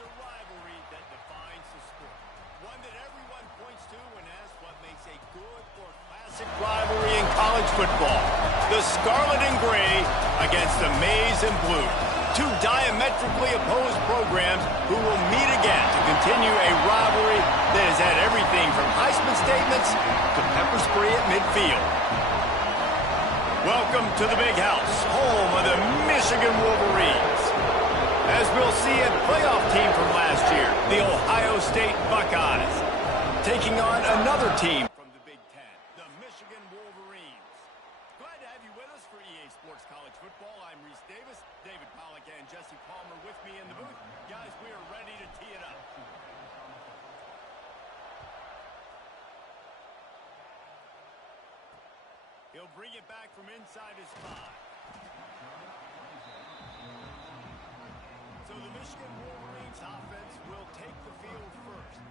a rivalry that defines the sport. One that everyone points to and asks what makes a good or classic rivalry in college football. The Scarlet and Gray against the Maize and Blue. Two diametrically opposed programs who will meet again to continue a rivalry that has had everything from Heisman statements to pepper spray at midfield. Welcome to the Big House, home of the Michigan Wolverines. As we'll see, a playoff team from last year, the Ohio State Buckeyes, taking on another team from the Big Ten, the Michigan Wolverines. Glad to have you with us for EA Sports College Football. I'm Reese Davis, David Pollack and Jesse Palmer with me in the booth. Guys, we are ready to tee it up. He'll bring it back from inside his 5. So the Michigan Wolverines offense will take the field first.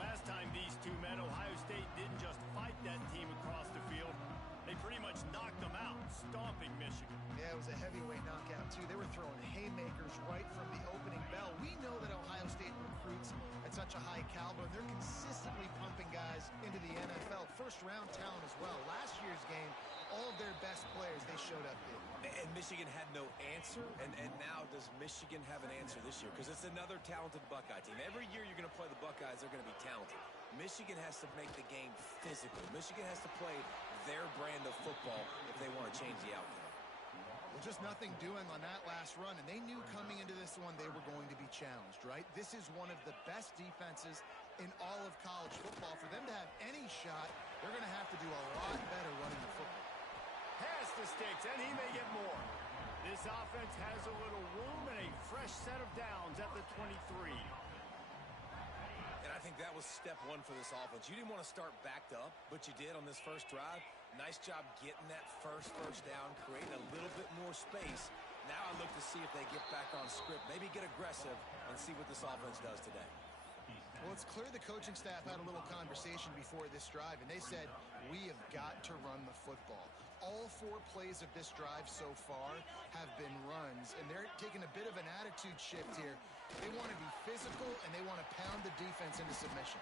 Last time these two met, Ohio State didn't just fight that team across the field. They pretty much knocked them out, stomping Michigan. Yeah, it was a heavyweight knockout, too. They were throwing haymakers right from the opening bell. We know that Ohio State recruits at such a high caliber, and they're consistently pumping guys into the NFL. First-round talent as well. Last year's game, all of their best players, they showed up big. And Michigan had no answer, and now does Michigan have an answer this year? Because it's another talented Buckeye team. Every year you're going to play the Buckeyes, they're going to be talented. Michigan has to make the game physical. Michigan has to play their brand of football if they want to change the outcome. Well, just nothing doing on that last run, and they knew coming into this one they were going to be challenged, right? This is one of the best defenses in all of college football. For them to have any shot, they're going to have to do a lot better running the football. Pass the sticks, and he may get more. This offense has a little room and a fresh set of downs at the 23. And I think that was step one for this offense. You didn't want to start backed up, but you did on this first drive. Nice job getting that first down, creating a little bit more space. Now I look to see if they get back on script, maybe get aggressive, and see what this offense does today. Well, it's clear the coaching staff had a little conversation before this drive, and they said, we have got to run the football. All 4 plays of this drive so far have been runs, and they're taking a bit of an attitude shift here. They want to be physical, and they want to pound the defense into submission.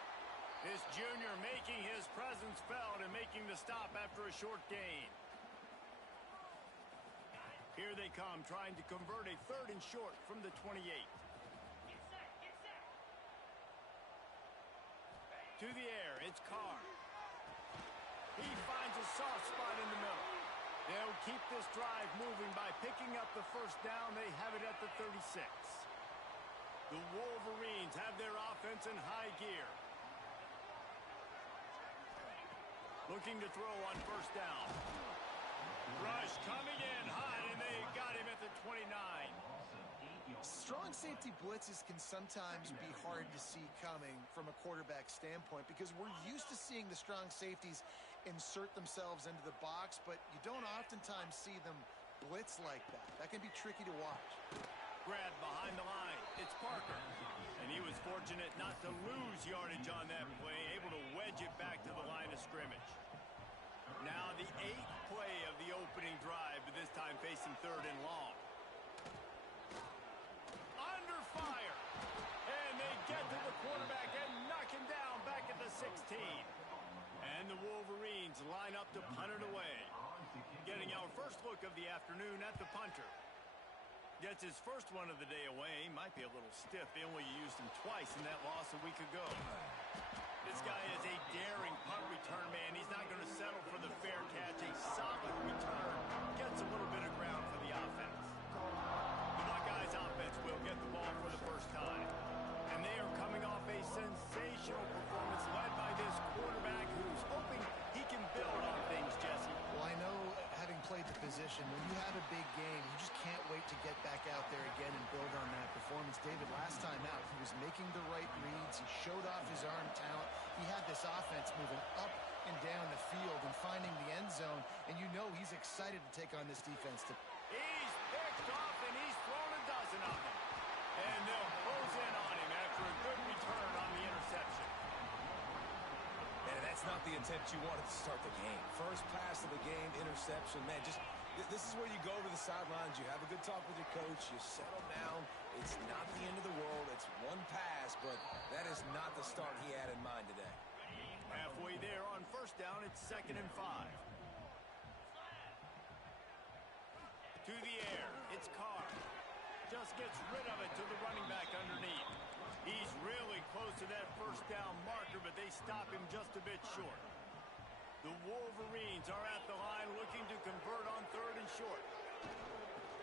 This junior making his presence felt and making the stop after a short gain. Here they come, trying to convert a 3rd and short from the 28. To the air, it's Carr. He finds a soft spot in the middle. They'll keep this drive moving by picking up the first down. They have it at the 36. The Wolverines have their offense in high gear. Looking to throw on first down. Rush coming in hot, and they got him at the 29. Strong safety blitzes can sometimes be hard to see coming from a quarterback standpoint because we're used to seeing the strong safeties insert themselves into the box, but you don't oftentimes see them blitz like that. That can be tricky to watch. Grab behind the line. It's Parker. And he was fortunate not to lose yardage on that play, able to wedge it back to the line of scrimmage. Now the 8th play of the opening drive, but this time facing 3rd and long. Under fire. And they get to the quarterback and knock him down back at the 16. And the Wolverines line up to punt it away. Getting our first look of the afternoon at the punter. Gets his first one of the day away. Might be a little stiff. They only used him twice in that loss a week ago. This guy is a daring punt return man. He's not going to settle for the fair catch. A solid return. Gets a little bit of ground for the offense. The Buckeyes offense will get the ball for the first time. And they are coming off a sensational performance led by this quarterback who's hoping he can build on things, Jesse. Well, I know, having played the position, when you have a big game, you just can't wait to get back out there again and build on that performance. David, last time out, he was making the right reads. He showed off his arm talent. He had this offense moving up and down the field and finding the end zone, and you know he's excited to take on this defense. He's picked off, and he's thrown a dozen of them. And they'll close in on him after a good return on the interception. And that's not the attempt you wanted to start the game. First pass of the game, interception. Man, just This is where you go to the sidelines, you have a good talk with your coach, you settle down. It's not the end of the world. It's one pass, but that is not the start he had in mind today. Halfway there on first down, it's 2nd and 5. To the air, it's Carr. Just gets rid of it to the running back underneath. He's really close to that first down marker, but they stop him just a bit short. The Wolverines are at the line looking to convert on 3rd and short.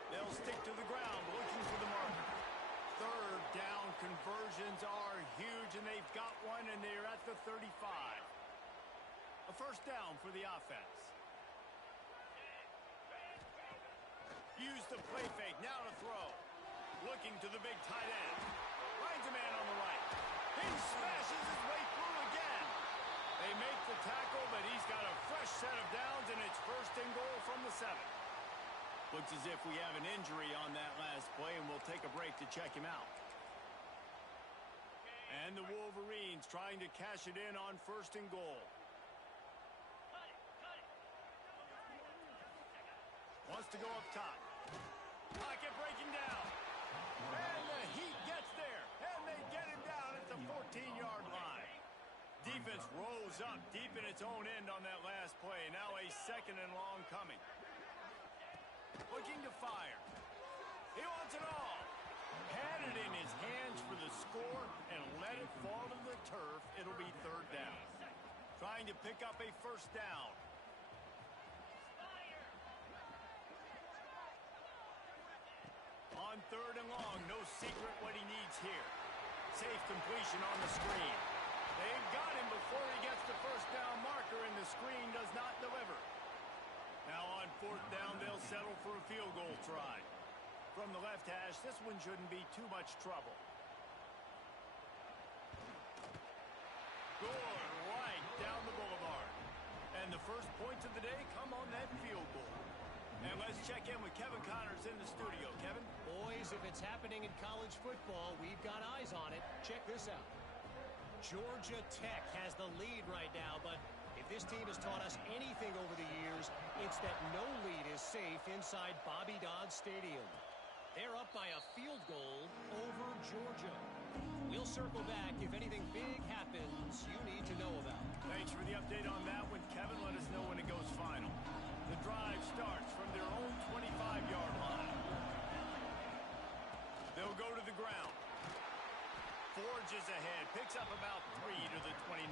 They'll stick to the ground looking for the marker. 3rd down conversions are huge, and they've got one, and they're at the 35. A first down for the offense. Use the play fake, now to throw. Looking to the big tight end. Finds a man on the right. He smashes his way through again. They make the tackle, but he's got a fresh set of downs, and it's 1st and goal from the 7. Looks as if we have an injury on that last play, and we'll take a break to check him out. And the Wolverines trying to cash it in on 1st and goal. Wants to go up top. Pocket breaking down. And the Heat gets there. And they get him down at the 14-yard line. Defense rose up deep in its own end on that last play. Now a 2nd and long coming. Looking to fire. He wants it all. Had it in his hands for the score and let it fall to the turf. It'll be 3rd down. Trying to pick up a first down. On 3rd and long, no secret what he needs here. Safe completion on the screen. They've got him before he gets the first down marker, and the screen does not deliver. Now on 4th down, they'll settle for a field goal try. From the left hash, this one shouldn't be too much trouble. Good right down the boulevard. And the first points of the day come on that field goal. And let's check in with Kevin Connors in the studio. Kevin? Boys, if it's happening in college football, we've got eyes on it. Check this out. Georgia Tech has the lead right now, but if this team has taught us anything over the years, it's that no lead is safe inside Bobby Dodd Stadium. They're up by a field goal over Georgia. We'll circle back if anything big happens you need to know about. Thanks for the update on that one, Kevin. Let us know when it goes final. The drive starts from their own 25-yard line. They'll go to the ground. Forges ahead, picks up about 3 to the 29.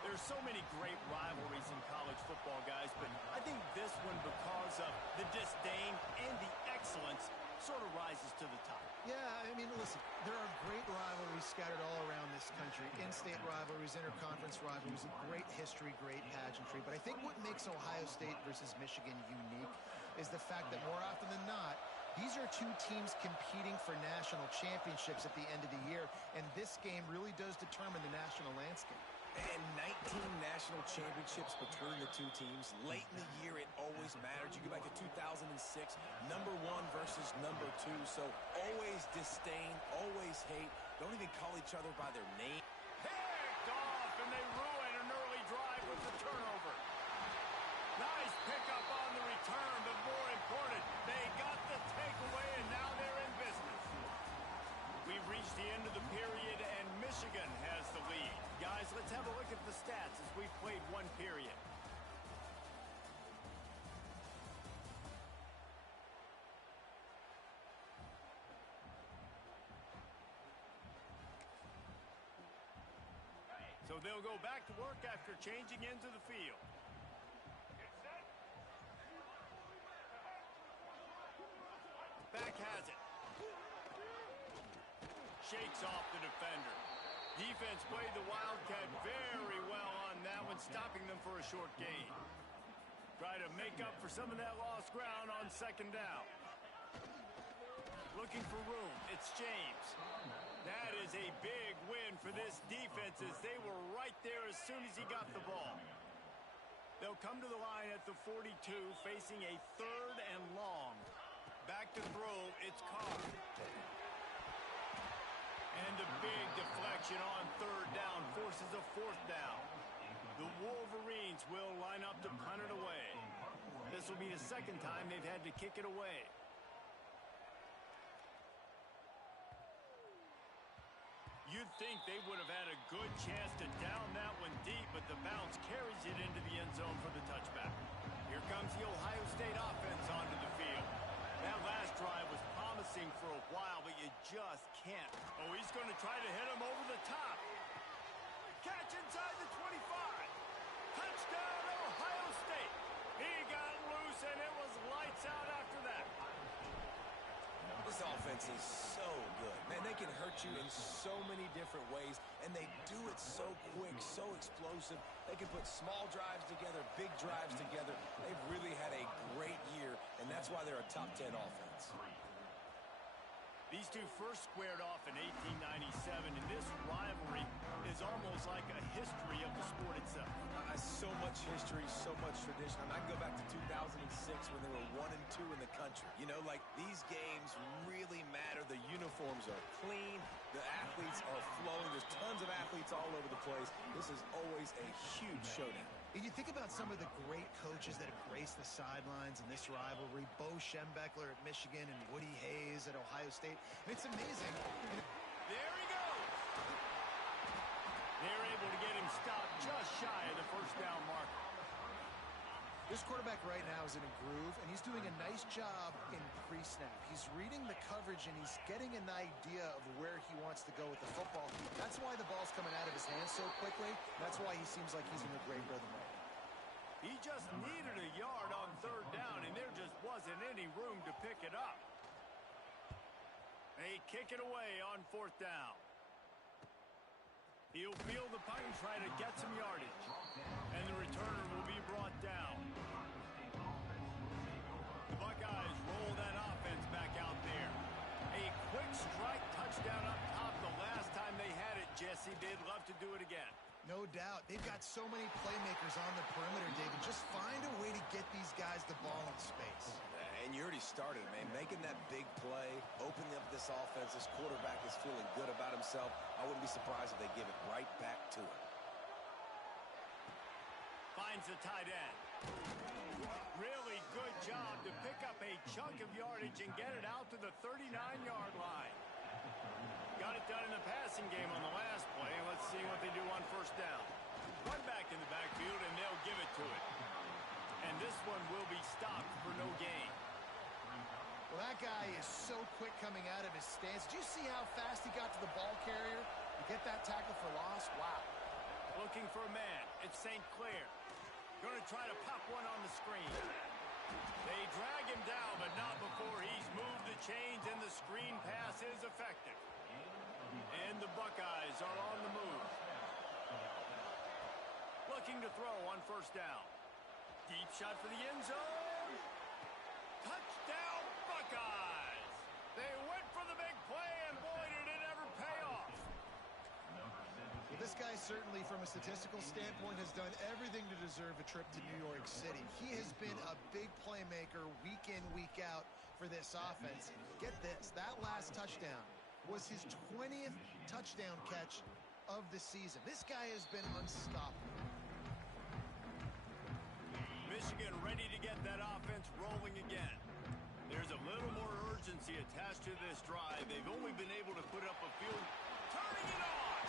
There's so many great rivalries in college football, guys, but I think this one, because of the disdain and the excellence, sort of rises to the top. Yeah, I mean, listen, there are great rivalries scattered all around this country. In-state rivalries, interconference rivalries, great history, great pageantry. But I think what makes Ohio State versus Michigan unique is the fact that more often than not, these are two teams competing for national championships at the end of the year, and this game really does determine the national landscape. And 19 national championships between the two teams. Late in the year, it always matters. You go back to 2006, number 1 versus number 2. So always disdain, always hate. Don't even call each other by their name. Picked off, and they ruin an early drive with the turnover. Nice pickup on the return, but more important, they got the takeaway, and now they're in business. We've reached the end of the period, and Michigan has the lead. Guys, let's have a look at the stats as we've played one period. So they'll go back to work after changing into the field. Back has it. Shakes off the defender. Defense played the Wildcat very well on that one, stopping them for a short gain. Try to make up for some of that lost ground on 2nd down. Looking for room. It's James. That is a big win for this defense as they were right there as soon as he got the ball. They'll come to the line at the 42, facing a 3rd and long. Back to throw, it's Carr. And a big deflection on 3rd down forces a 4th down. The Wolverines will line up to punt it away. This will be the second time they've had to kick it away. You'd think they would have had a good chance to down that one deep, but the bounce carries it into the end zone for the touchback. Here comes the Ohio State offense onto the field. That last drive was promising for a while, but you just can't. Oh, he's going to try to hit him over the top. Catch inside the 25. Touchdown, Ohio State. He got loose, and it was lights out after that. This offense is so good. Man, they can hurt you in so many different ways, and they do it so quick, so explosive. They can put small drives together, big drives together. They've really had a great year, and that's why they're a top 10 offense. These two first squared off in 1897, and this rivalry is almost like a history of the sport itself. So much history, so much tradition. I can go back to 2006 when they were 1 and 2 in the country. You know, like, these games really matter. The uniforms are clean. The athletes are flowing. There's tons of athletes all over the place. This is always a huge showdown. And you think about some of the great coaches that have graced the sidelines in this rivalry. Bo Schembechler at Michigan and Woody Hayes at Ohio State. And it's amazing. There he goes. They're able to get him stopped just shy of the first down marker. This quarterback right now is in a groove, and he's doing a nice job in pre-snap. He's reading the coverage, and he's getting an idea of where he wants to go with the football. That's why the ball's coming out of his hands so quickly. That's why he seems like he's in a great rhythm right now. He just needed a yard on third down, and there just wasn't any room to pick it up. They kick it away on fourth down. He'll field the punt and try to get some yardage. And the returner will be brought down. The Buckeyes roll that offense back out there. A quick strike touchdown up top the last time they had it, Jesse. They'd love to do it again. No doubt. They've got so many playmakers on the perimeter, David. Just find a way to get these guys the ball in space. And you already started, man. Making that big play, opening up this offense. This quarterback is feeling good about himself. I wouldn't be surprised if they give it right back to him. Finds the tight end. Really good job to pick up a chunk of yardage and get it out to the 39-yard line. Got it done in the passing game on the last play. Let's see what they do on first down. One back in the backfield, and they'll give it to it. And this one will be stopped for no gain. Well, that guy is so quick coming out of his stance. Did you see how fast he got to the ball carrier to get that tackle for loss? Wow. Looking for a man. It's St. Clair. Going to try to pop one on the screen. They drag him down, but not before he's moved the chains, and the screen pass is effective. And the Buckeyes are on the move. Looking to throw on first down. Deep shot for the end zone. Touchdown, Buckeyes! They went for the big play, and boy, did it ever pay off. Well, this guy certainly, from a statistical standpoint, has done everything to deserve a trip to New York City. He has been a big playmaker week in, week out for this offense. Get this, that last touchdown was his 20th touchdown catch of the season. This guy has been unstoppable. Michigan ready to get that offense rolling again. There's a little more urgency attached to this drive. They've only been able to put up a field. Turning it on!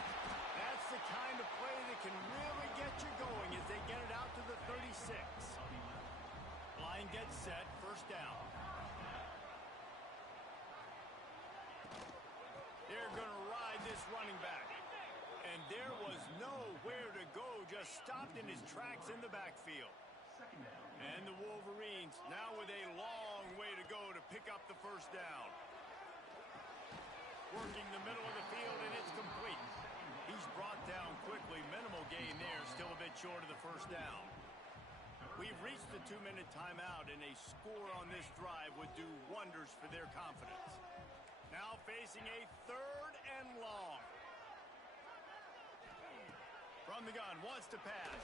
That's the kind of play that can really get you going as they get it out to the 36. Line gets set, first down. They're going to ride this running back. And there was nowhere to go, just stopped in his tracks in the backfield. And the Wolverines now with a long way to go to pick up the first down. Working the middle of the field, and it's complete. He's brought down quickly. Minimal gain there, still a bit short of the first down. We've reached the 2-minute timeout, and a score on this drive would do wonders for their confidence. Now facing a third and long. From the gun, wants to pass.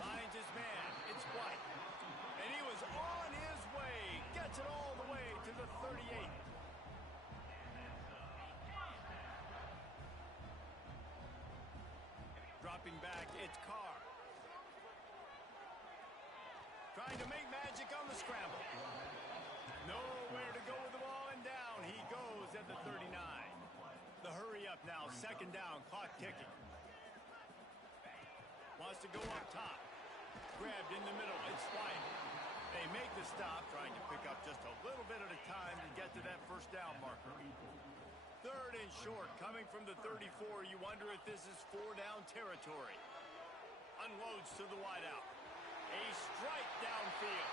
Finds his man. It's White. And he was on his way. Gets it all the way to the 38. Dropping back, it's Carr. trying to make magic on the scramble. Nowhere to go with the ball, and down he goes at the 39. The hurry up now, second down, clock ticking. Wants to go up top. Grabbed in the middle, it's White. They make the stop, trying to pick up just a little bit at a time to get to that first down marker. Third and short, coming from the 34. You wonder if this is four-down territory. Unloads to the wideout. A strike downfield.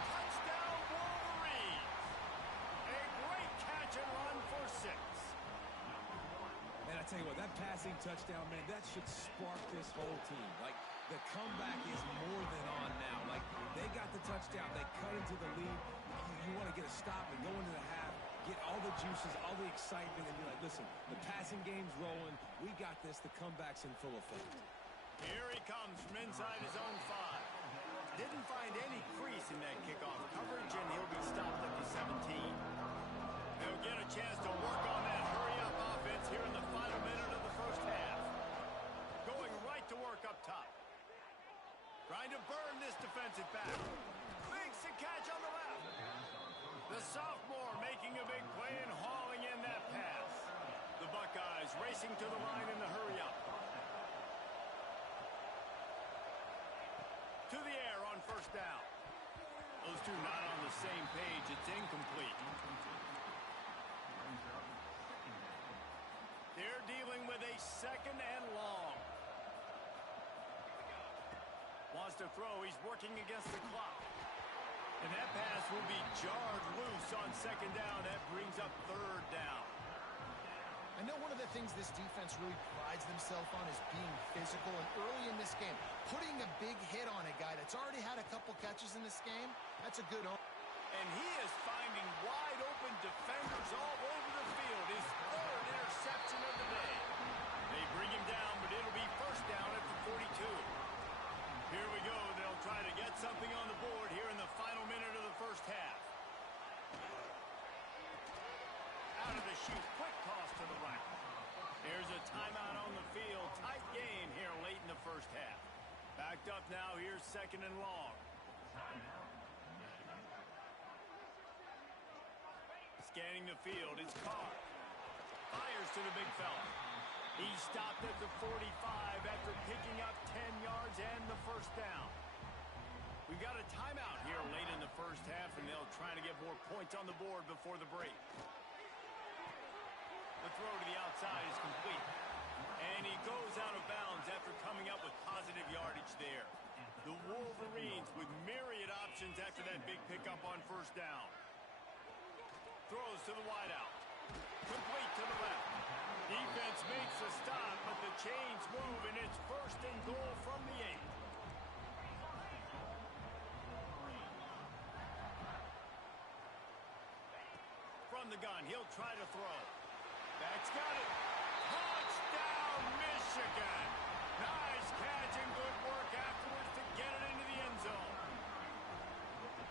Touchdown, Wolverines! A great catch and run for 6. And I tell you what, that passing touchdown, man, that should spark this whole team. Like, the comeback is more than on now. Like, they got the touchdown. They cut into the lead. You want to get a stop and go into the half, get all the juices, all the excitement, and be like, listen, the passing game's rolling. We got this. The comeback's in full effect. Here he comes from inside his own 5. Didn't find any crease in that kickoff coverage, and he'll be stopped at the 17. They'll get a chance to work on that hurry-up offense here in the final minute of the first half. Going right to work up top. Trying to burn this defensive back. Makes the catch on the left. The sophomore making a big play and hauling in that pass. The Buckeyes racing to the line in the hurry-up. To the air on first down. Those two not on the same page. It's incomplete. They're dealing with a second and long. Wants to throw. He's working against the clock. And that pass will be jarred loose on second down. That brings up third down. I know one of the things this defense really prides themselves on is being physical, and early in this game, putting a big hit on a guy that's already had a couple catches in this game, that's a good omen. And he is finding wide open defenders all over the field. His third interception of the day. They bring him down, but it'll be first down at the 42. Here we go. They'll try to get something on the board here in the final minute of the first half. Out of the chute, quick toss to the right. Here's a timeout on the field. Tight game here late in the first half. Backed up now. Here's second and long. Scanning the field. It's Carr. Fires to the big fella. He stopped at the 45 after picking up 10 yards and the first down. We've got a timeout here late in the first half, and they'll try to get more points on the board before the break. The throw to the outside is complete. And he goes out of bounds after coming up with positive yardage there. The Wolverines with myriad options after that big pickup on first down. Throws to the wideout. Complete to the left. Defense makes the stop, but the chains move, and it's first and goal from the 8. From the gun, he'll try to throw. That's got it. Touchdown, Michigan. Nice catch and good work afterwards to get it into the end zone.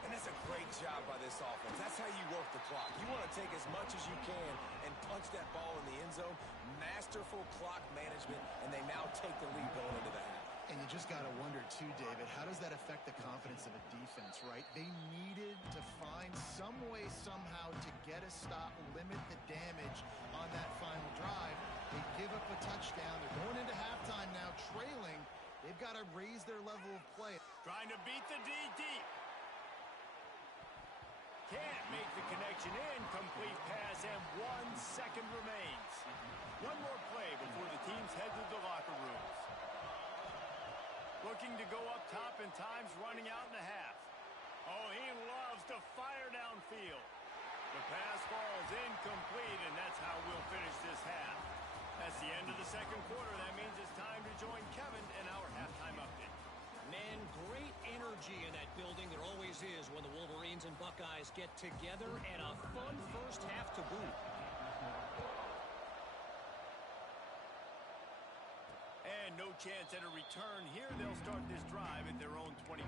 And that's a great job by this offense. That's how you work the clock. You want to take as much as you can and punch that ball in the end zone. Masterful clock management, and they now take the lead going into the half. And you just got to wonder, too, David, how does that affect the confidence of a defense, right? They needed to find some way, somehow, to get a stop, limit the damage on that final drive. They give up a touchdown. They're going into halftime now, trailing. They've got to raise their level of play. Trying to beat the D deep. Can't make the connection. Incomplete pass, and 1 second remains. One more play before the teams head to the locker rooms. Looking to go up top, and time's running out in the half. Oh, he loves to fire downfield. The pass falls incomplete, and that's how we'll finish this half. That's the end of the second quarter. That means it's time to join Kevin in our halftime update. Man, great energy in that building. There always is when the Wolverines and Buckeyes get together, and a fun first half to boot. And no chance at a return here. They'll start this drive at their own 25.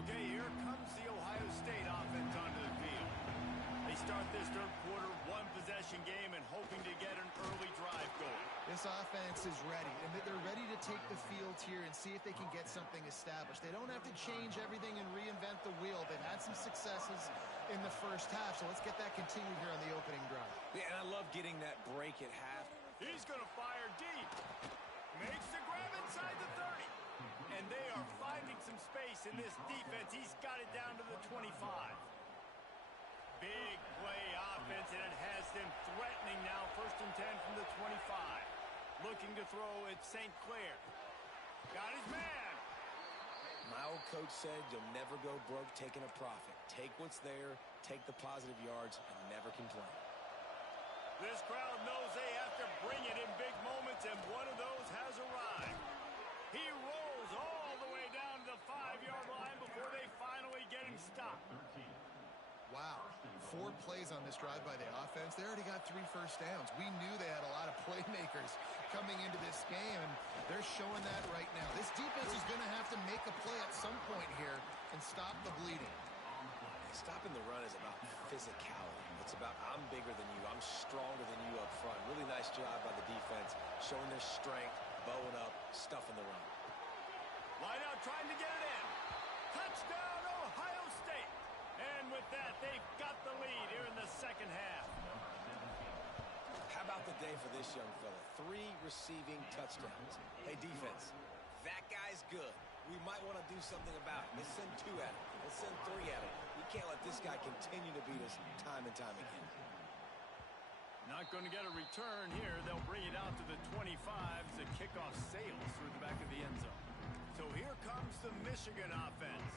Okay, here comes the Ohio State offense onto the field. They start this third quarter, one-possession game and hoping to get an early drive going. This offense is ready, and they're ready to take the field here and see if they can get something established. They don't have to change everything and reinvent the wheel. They've had some successes in the first half, so let's get that continued here on the opening drive. Yeah, and I love getting that break at half. He's going to fire deep. Makes the grab inside the 30. And they are finding some space in this defense. He's got it down to the 25. Big play offense, and it has them threatening now. 1st and 10 from the 25. Looking to throw at St. Clair. Got his man. My old coach said you'll never go broke taking a profit. Take what's there, take the positive yards, and never complain. This crowd knows they have to bring it in big moments, and one of those has arrived. He rolls all the way down to the 5-yard line before they finally get him stopped. Wow, 4 plays on this drive by the offense. They already got 3 first downs. We knew they had a lot of playmakers coming into this game, and they're showing that right now. This defense is going to have to make a play at some point here and stop the bleeding. Stopping the run is about physicality. It's about I'm bigger than you, I'm stronger than you up front. Really nice job by the defense, showing their strength, bowing up, stuffing the run. Line out trying to get it in. Touchdown, Ohio State. And with that, they've got the lead here in the second half. How about the day for this young fella? 3 receiving touchdowns. Hey, defense, that guy's good. We might want to do something about it. Let's send 2 at him. Let's send 3 at him. We can't let this guy continue to beat us time and time again. Not going to get a return here. They'll bring it out to the 25 as the kickoff sails through the back of the end zone. So here comes the Michigan offense.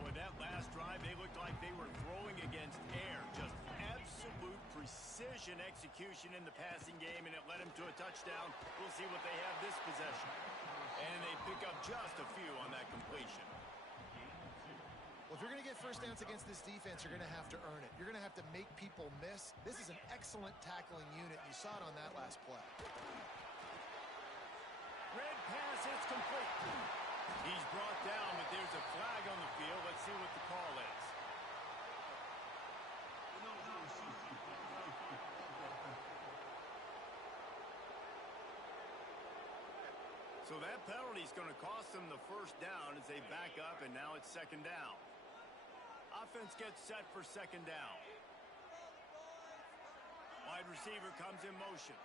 Boy, that last drive, they looked like they were throwing against air. Just absolute precision execution in the passing game, and it led them to a touchdown. We'll see what they have this possession. And they pick up just a few on that completion. Well, if you're going to get first downs against this defense, you're going to have to earn it. You're going to have to make people miss. This is an excellent tackling unit. You saw it on that last play. Red pass, it's complete. He's brought down, but there's a flag on the field. Let's see what the call is. So that penalty is going to cost them the first down as they back up, and now it's 2nd down. Offense gets set for 2nd down. Wide receiver comes in motion.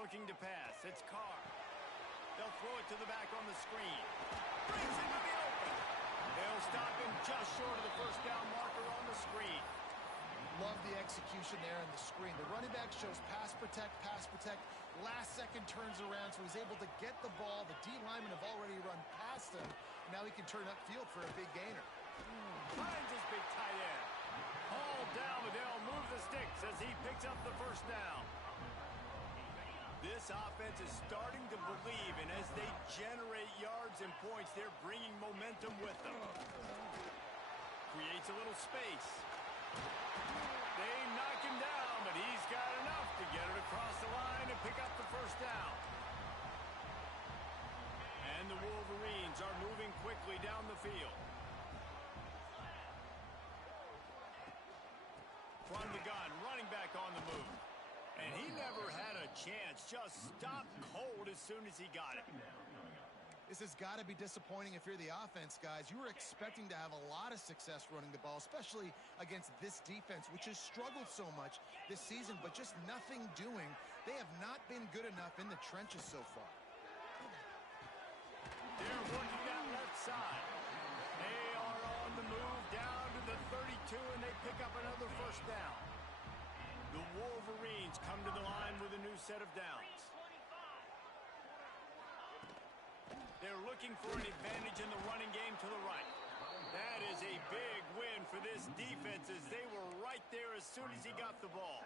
Looking to pass. It's Carr. They'll throw it to the back on the screen. Brings it to the open. They'll stop him just short of the first down marker on the screen. Love the execution there on the screen. The running back shows pass protect. Last second turns around, so he's able to get the ball. The D linemen have already run past him. Now he can turn upfield for a big gainer. Finds his big tight end. Hauled down, but they'll move the sticks as he picks up the first down. This offense is starting to believe, and as they generate yards and points, they're bringing momentum with them. Creates a little space. They knock him down, but he's got enough to get it across the line and pick up the first down. And the Wolverines are moving quickly down the field. From the gun, running back on the move. And he never had a chance, just stopped cold as soon as he got it. This has got to be disappointing if you're the offense, guys. You were expecting to have a lot of success running the ball, especially against this defense, which has struggled so much this season, but just nothing doing. They have not been good enough in the trenches so far. They're working that left side. They are on the move down to the 32, and they pick up another first down. The Wolverines come to the line with a new set of downs. They're looking for an advantage in the running game to the right. That is a big win for this defense as they were right there as soon as he got the ball.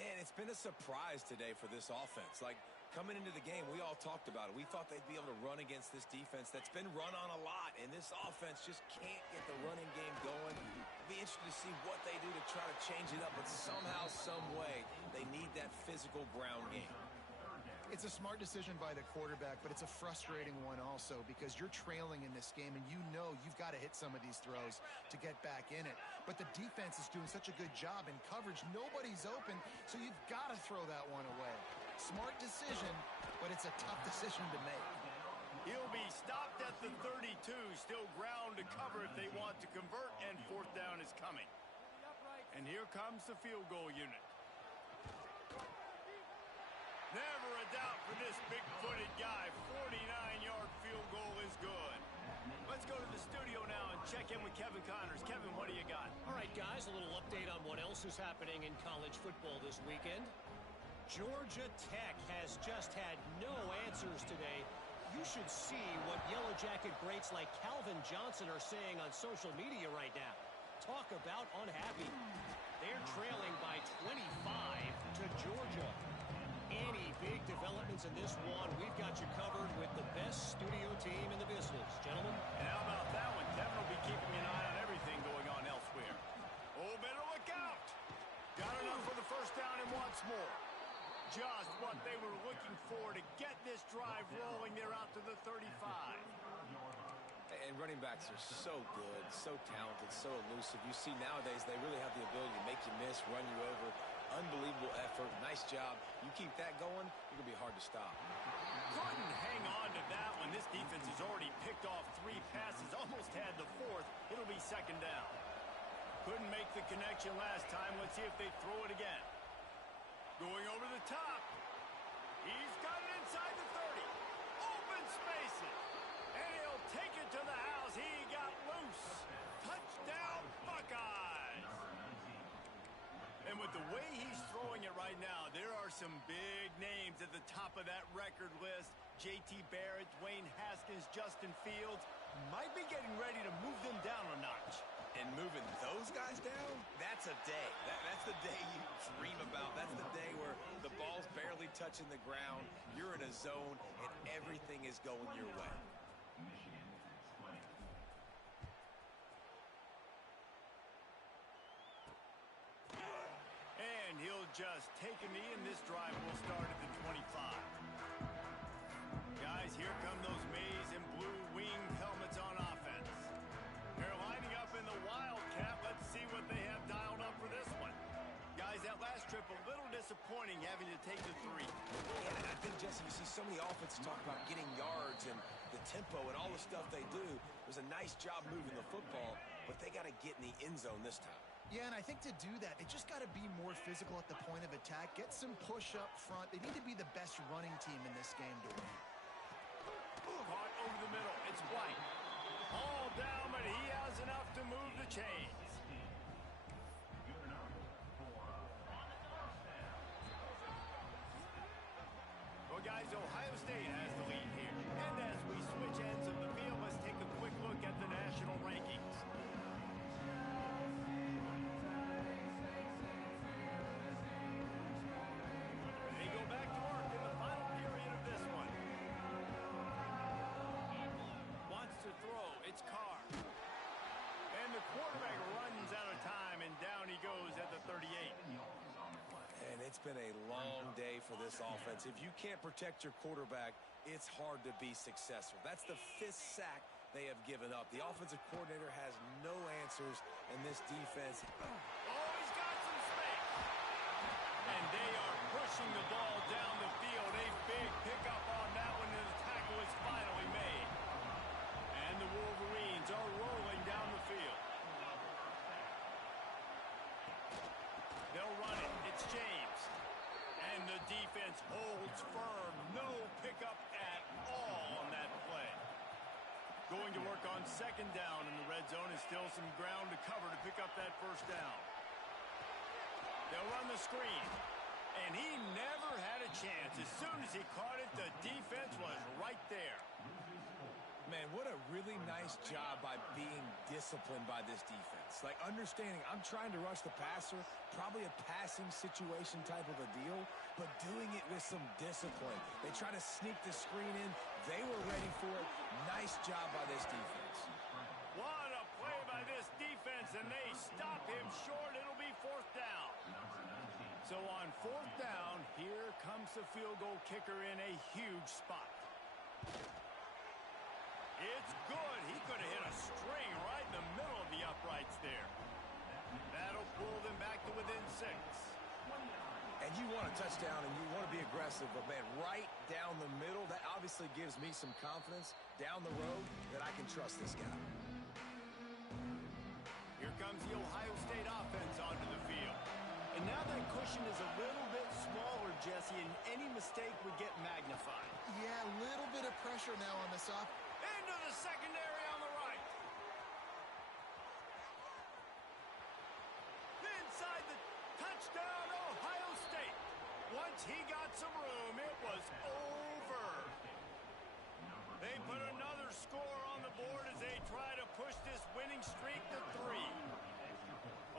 And it's been a surprise today for this offense. Like, coming into the game, we all talked about it. We thought they'd be able to run against this defense that's been run on a lot, and this offense just can't get the running game going. It'll be interesting to see what they do to try to change it up, but somehow, some way, they need that physical ground game. It's a smart decision by the quarterback, but it's a frustrating one also because you're trailing in this game and you know you've got to hit some of these throws to get back in it. But the defense is doing such a good job in coverage. Nobody's open, so you've got to throw that one away. Smart decision, but it's a tough decision to make. He'll be stopped at the 32, still ground to cover if they want to convert, and fourth down is coming. And here comes the field goal unit. Never a doubt for this big-footed guy. 49-yard field goal is good. Let's go to the studio now and check in with Kevin Connors. Kevin, what do you got? All right, guys, a little update on what else is happening in college football this weekend. Georgia Tech has just had no answers today. You should see what Yellow Jacket greats like Calvin Johnson are saying on social media right now. Talk about unhappy. They're trailing by 25 to Georgia. Any big developments in this one, we've got you covered with the best studio team in the business. Gentlemen. And how about that one? Kevin will be keeping an eye on everything going on elsewhere. Oh, better look out. Got enough for the first down and wants more. Just what they were looking for to get this drive rolling. They're out to the 35. And running backs are so good, so talented, so elusive. You see nowadays they really have the ability to make you miss, run you over. Unbelievable effort. Nice job. You keep that going, you're going to be hard to stop. Couldn't hang on to that one. This defense has already picked off 3 passes, almost had the 4th. It'll be second down. Couldn't make the connection last time. Let's see if they throw it again. Going over the top. He's got it inside the 30. Open spaces. And he'll take it to the house. He got loose. Touchdown, Buckeyes. And with the way he's throwing it right now, there are some big names at the top of that record list. J.T. Barrett, Dwayne Haskins, Justin Fields might be getting ready to move them down a notch. And moving those guys down, that's a day. That's the day you dream about. That's the day where the ball's barely touching the ground. You're in a zone, and everything is going your way. And he'll just take a knee, and this drive will start at the 25. Guys, here come those maize and blue wing helmets on offense. They're lining up in the Wildcat. Let's see what they have dialed up for this one. Guys, that last trip a little disappointing having to take the 3. And I think, Jesse, you see so many offenses talk about getting yards and the tempo and all the stuff they do. It was a nice job moving the football, but they got to get in the end zone this time. Yeah, and I think to do that, they just got to be more physical at the point of attack. Get some push up front. They need to be the best running team in this game to win. Caught over the middle. It's White. All down, but he has enough to move the chains. Well, guys, Ohio State has the lead here. And as we switch ends of the field, let's take a quick look at the national rankings. They go back to work in the final period of this one. Wants to throw. It's Carr. And the quarterback runs out of time, and down he goes at the 38. And it's been a long day for this offense. If you can't protect your quarterback, it's hard to be successful. That's the 5th sack they have given up. The offensive coordinator has no answers, and this defense... Oh, he's got some space. And they are pushing the ball down the field. A big pickup on that one, and the tackle is finally made. And the Wolverines are rolling down the field. They'll run it. It's James. And the defense holds firm. No pickup at all on that play. Going to work on second down in the red zone, and still some ground to cover to pick up that first down. They'll run the screen. And he never had a chance. As soon as he caught it, the defense was right there. Man, what a really nice job by being disciplined by this defense. Like, understanding I'm trying to rush the passer, probably a passing situation type of a deal, but doing it with some discipline. They try to sneak the screen in. They were ready for it. Nice job by this defense. What a play by this defense, and they stop him short. It'll be fourth down. So on fourth down, here comes the field goal kicker in a huge spot. It's good. He could have hit a string right in the middle of the uprights there. That'll pull them back to within 6. And you want a touchdown and you want to be aggressive, but man, right down the middle, that obviously gives me some confidence down the road that I can trust this guy. Here comes the Ohio State offense onto the field. And now that cushion is a little bit smaller, Jesse, and any mistake would get magnified. Yeah, a little bit of pressure now on this off. Into the secondary on the right. Inside the touchdown, Ohio State. Once he got some room, it was over. They put another score on the board as they try to push this winning streak to 3.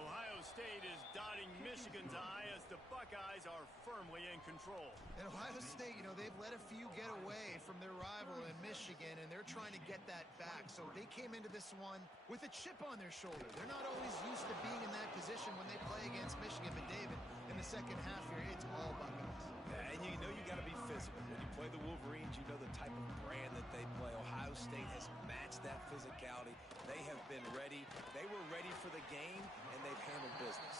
Ohio State is dotting Michigan's eye as the Buckeyes are firmly in control. And Ohio State, you know, they've let a few get away from their rival in Michigan, and they're trying to get that back. So they came into this one with a chip on their shoulder. They're not always used to being in that position when they play against Michigan. But David, in the second half here, it's all Buckeyes. And you know you got to be physical. When you play the Wolverines, you know the type of brand that they play. Ohio State has matched that physicality. They have been ready. They were ready for the game, and they've handled business.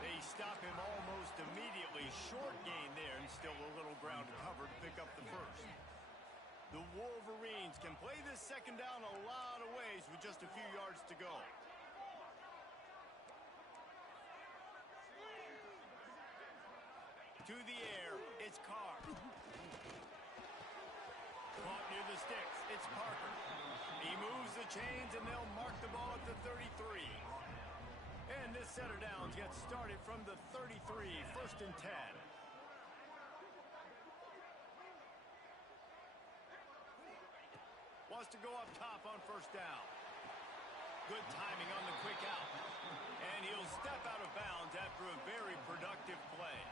They stop him almost immediately. Short gain there, and still a little ground to cover to pick up the first. The Wolverines can play this second down a lot of ways with just a few yards to go. To the air, it's Carr. Caught near the sticks, it's Parker. He moves the chains, and they'll mark the ball at the 33. And this set of downs gets started from the 33, 1st and 10. Wants to go up top on first down. Good timing on the quick out. And he'll step out of bounds after a very productive play.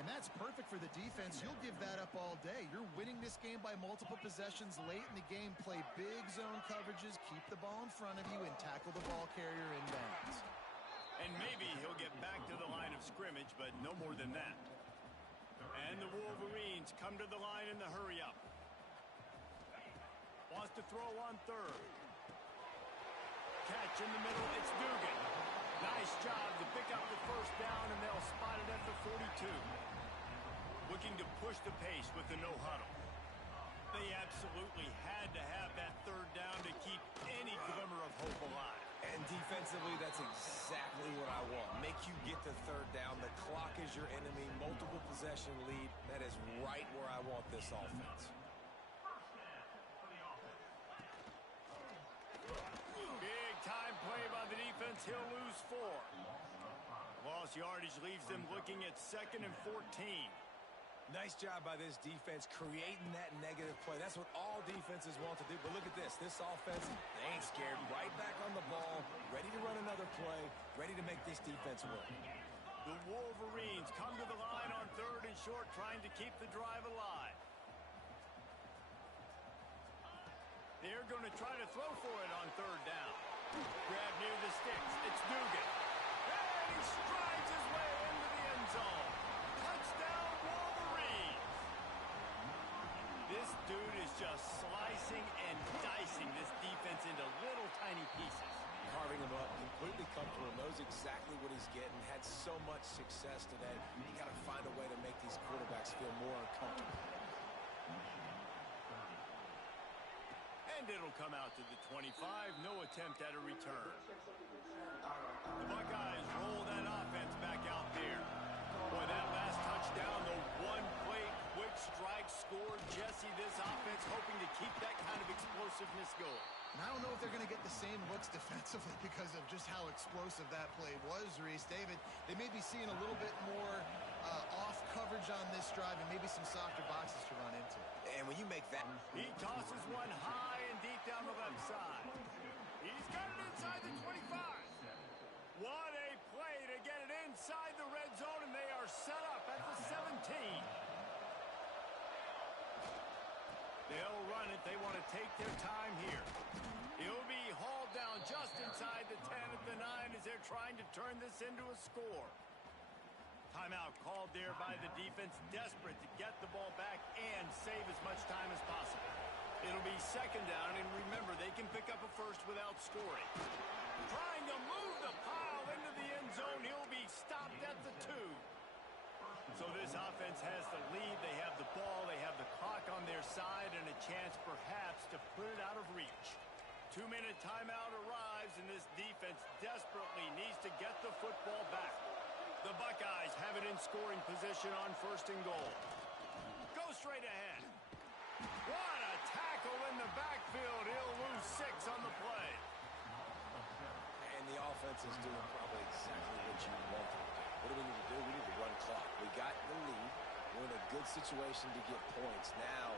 And that's perfect for the defense. You'll give that up all day. You're winning this game by multiple possessions late in the game. Play big zone coverages, keep the ball in front of you, and tackle the ball carrier in bounds. And maybe he'll get back to the line of scrimmage, but no more than that. And the Wolverines come to the line in the hurry-up. Wants to throw on third. Catch in the middle, it's Dugan. Nice job to pick up the first down, and they'll spot it at the 42. Looking to push the pace with the no-huddle. They absolutely had to have that third down to keep any glimmer of hope alive. And defensively, that's exactly what I want. Make you get the third down. The clock is your enemy. Multiple possession lead. That is right where I want this offense. Big time play by the defense. He'll lose 4. Lost yardage leaves them looking at 2nd and 14. Nice job by this defense creating that negative play. That's what all defenses want to do. But look at this. This offense, they ain't scared. Right back on the ball, ready to run another play, ready to make this defense work. The Wolverines come to the line on 3rd and short, trying to keep the drive alive. They're going to try to throw for it on 3rd down. Grab near the sticks. It's Dugan. And he strides his way into the end zone. Touchdown, Wolverines. This dude is just slicing and dicing this defense into little tiny pieces. Carving him up, completely comfortable, knows exactly what he's getting, had so much success today. You got to find a way to make these quarterbacks feel more uncomfortable. And it'll come out to the 25. No attempt at a return. The Buckeyes roll that offense back out there. Boy, that last touchdown, the one-play quick strike scored. Jesse, this offense hoping to keep that kind of explosiveness going. And I don't know if they're going to get the same looks defensively because of just how explosive that play was, Reese. David, they may be seeing a little bit more off coverage on this drive and maybe some softer boxes to run into. And when you make that... He tosses one high and deep down the left side. He's got it inside the 25. What a play to get it inside the red zone, and they are set up at the 17. They'll run it. They want to take their time here. He'll be hauled down just inside the 10 at the 9 as they're trying to turn this into a score. Timeout called there by the defense, desperate to get the ball back and save as much time as possible. It'll be second down, and remember, they can pick up a first without scoring. Trying to move the pile into the end zone. He'll be stopped at the 2. So this offense has the lead. They have the ball. They have the clock on their side and a chance perhaps to put it out of reach. 2-minute timeout arrives, and this defense desperately needs to get the football back. The Buckeyes have it in scoring position on first and goal. Go straight ahead. What a tackle in the backfield. He'll lose 6 on the play. And the offense is doing probably exactly what you want them to do. What do we need to do? We need to run clock. We got the lead. We're in a good situation to get points. Now,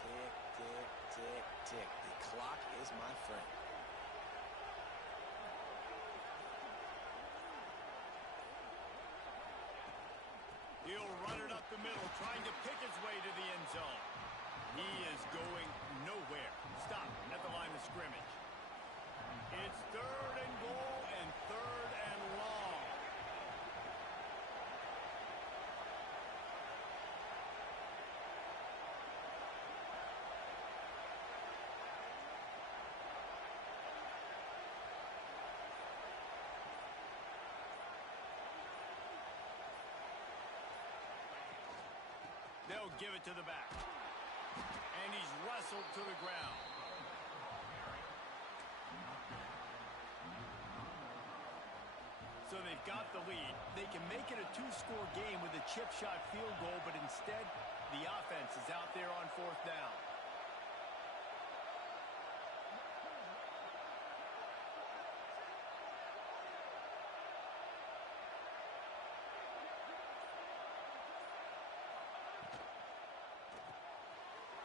tick, tick, tick, tick. The clock is my friend. He'll run it up the middle, trying to pick his way to the end zone. He is going nowhere. Stop at the line of scrimmage. It's 3rd and goal and 3rd and long. They'll give it to the back. And he's wrestled to the ground. So they've got the lead. They can make it a 2-score game with a chip shot field goal, but instead, the offense is out there on 4th down.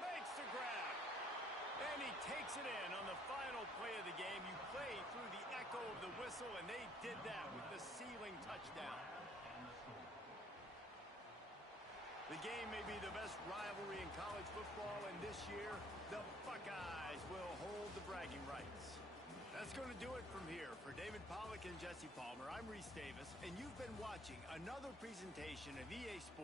Makes the grab. And he takes it in on the final play of the game. You play through the echo of the whistle, and they did that with the ceiling touchdown. The game may be the best rivalry in college football, and this year, the Buckeyes will hold the bragging rights. That's going to do it from here. For David Pollack and Jesse Palmer, I'm Reese Davis, and you've been watching another presentation of EA Sports.